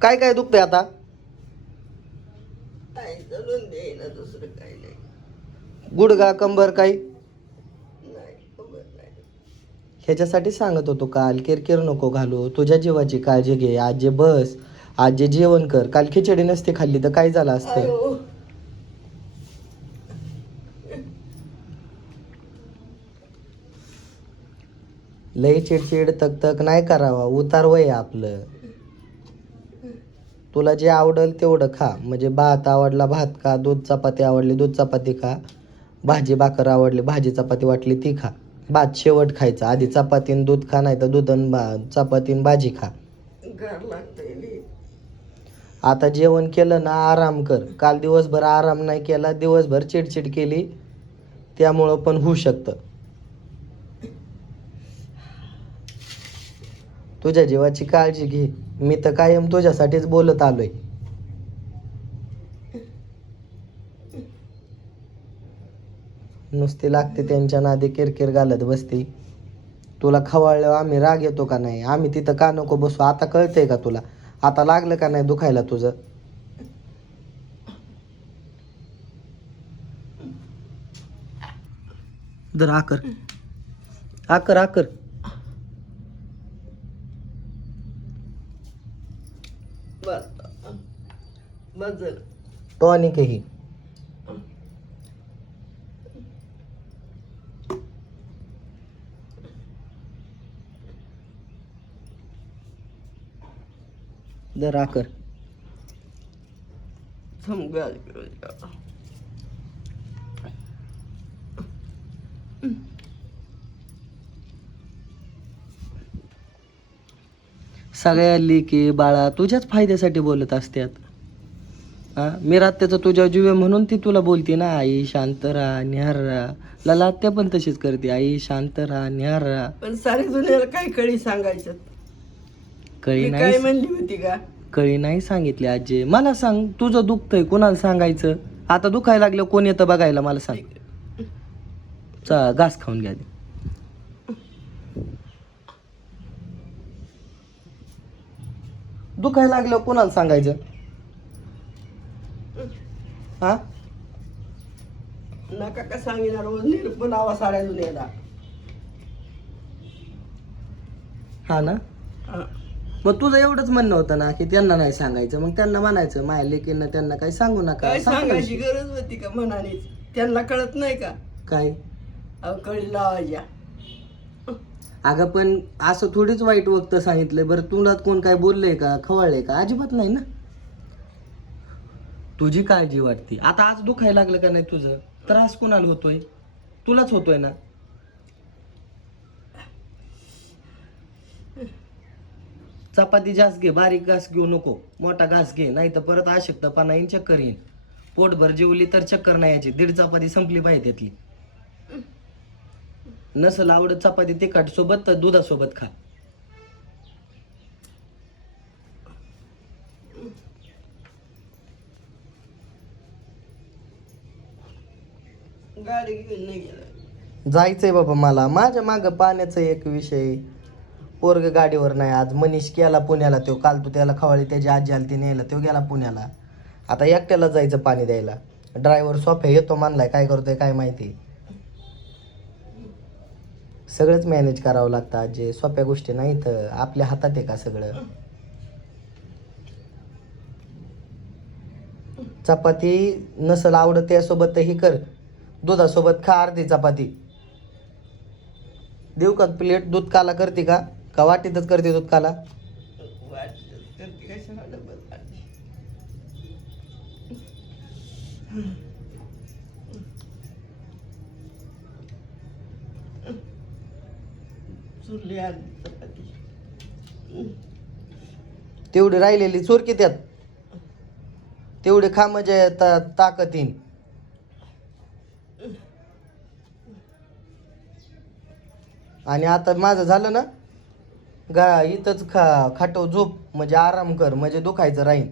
काय काय दुखतंय आता? काय चलून देईना, दुसरं काही नाही. गुडगा कंबर काही? नाही खबर नाही. ह्याच्यासाठी सांगत होतो काल, किरकिर नको घालू, तुझ्या जीवाची काळजी घे. आज जे बस, आज जे जेवण कर. काल खिचडी नसते खाल्ली तर काय झालं असतं? आयो लय चिडचिड तक तक नाही करावा, उतार वय आपलं. तुला जे आवडल तेवढं खा. म्हणजे भात आवडला भात खा, दूध चपाती आवडली दूध चपाती खा, भाजी भाकर आवडली भाजी चपाती वाटली ती खा. भात शेवट खायचा, आधी चपाती आणि दूध खा, नाही तर दूध आणि चपाती आणि भाजी खा. गार लागतंय लई. आता जेवण केलं ना, आराम कर. काल दिवसभर आराम नाही केला, दिवसभर चिडचिड केली, त्यामुळं पण होऊ शकतं. तुझ्या जीवाची काळजी घे. मी तर कायम तुझ्यासाठीच बोलत आलोय. नुसती लागते त्यांच्या नादी किरकिर घालत बसती. तुला खवळल्यावर आम्ही राग येतो का नाही? आम्ही तिथं का नको बसू? आता कळतंय का तुला? आता लागलं का नाही दुखायला तुझं? दर आकर आकर आकर. बदल टॉनिक ही. दर आकर. समजाल सगळ्या लेकी बाळा तुझ्याच फायद्यासाठी बोलत असतात. मी रात्याचं तुझ्या जीव आहे म्हणून ती तुला बोलते ना, आई शांत राहा निहार राहा. लला आत्या पण तशीच करते, आई शांत राहा निहार राहा. पण सारी दुनियाला काय कळी सांगायचं? कळी मी नाही काय म्हणली होती का? कळी नाही सांगितली आजी. मला सांग, तुझं दुखतंय कोणाला सांगायचं? आता दुखायला लागलं कोण येतं बघायला मला सांग. घास खाऊन घ्या. दुखायला लागलं कोणाला सांगायचं? हा नका का सांगितलं, रोज निरपून आवा साऱ्या दुनियाला. हा ना. हा. मग तुझं एवढंच म्हणणं होतं ना की त्यांना नाही सांगायचं. मग त्यांना म्हणायचं माझ्या लेकींना त्यांना काही सांगू नका. काय सांगायची सांगायचं. गरज होती का मनानेच? त्यांना कळत नाही का? काय अहो कळी लावायच्या. अगं पण असं थोडीच वाईट वक्त सांगितलंय. बरं तुला कोण काय बोललंय का, खवळलंय का? अजिबात नाही ना. तुझी काळजी वाटते. आता आज दुखायला लागलं का नाही तुझं? त्रास कोणाला होतोय? तुलाच होतोय ना. चपाती जास्त घे, बारीक घास घेऊ नको, मोठा घास घे, नाही तर परत अशक्तपणा येईन, चक्कर येईन. पोटभर जेवली तर चक्कर नाही यायची. 1.5 चपाती संपली पाहिजे त्यातली. नसल आवडत चपाती तिखट सोबत तर दुधासोबत खा. गाडी घेऊन नाही गेला. जायचंय बाबा मला. माझ्या मागं पाण्याचा एक विषय. पोरग गाडीवर नाही आज. मनीष गेला पुण्याला. तो काल तू त्याला खवाळी त्याची आजी आली ती न्यायला, तो गेला पुण्याला. आता एकट्याला जायचं पाणी द्यायला. ड्रायव्हर सोफ्या येतो मानलाय, काय करतोय काय माहिती. सगळंच मॅनेज करावं लागतं आजी. सोप्या गोष्टी नाही तर आपल्या हातात आहे का सगळं? चपाती नसल आवडत त्यासोबत ही कर, दुधासोबत खा अर्धी चपाती. देऊ का प्लेट? दूध काला करते का वाटीतच करते दूध काला? वाटत करते कशाला डबल पाहिजे. चुरली आली चपाती. तेवढी राहिलेली चोर की त्यात. तेवढी खा म्हणजे ताकद येईन. आणि आता माझं झालं ना इथंच खाटो झोप, म्हणजे आराम कर, म्हणजे दुखायचं राहीन.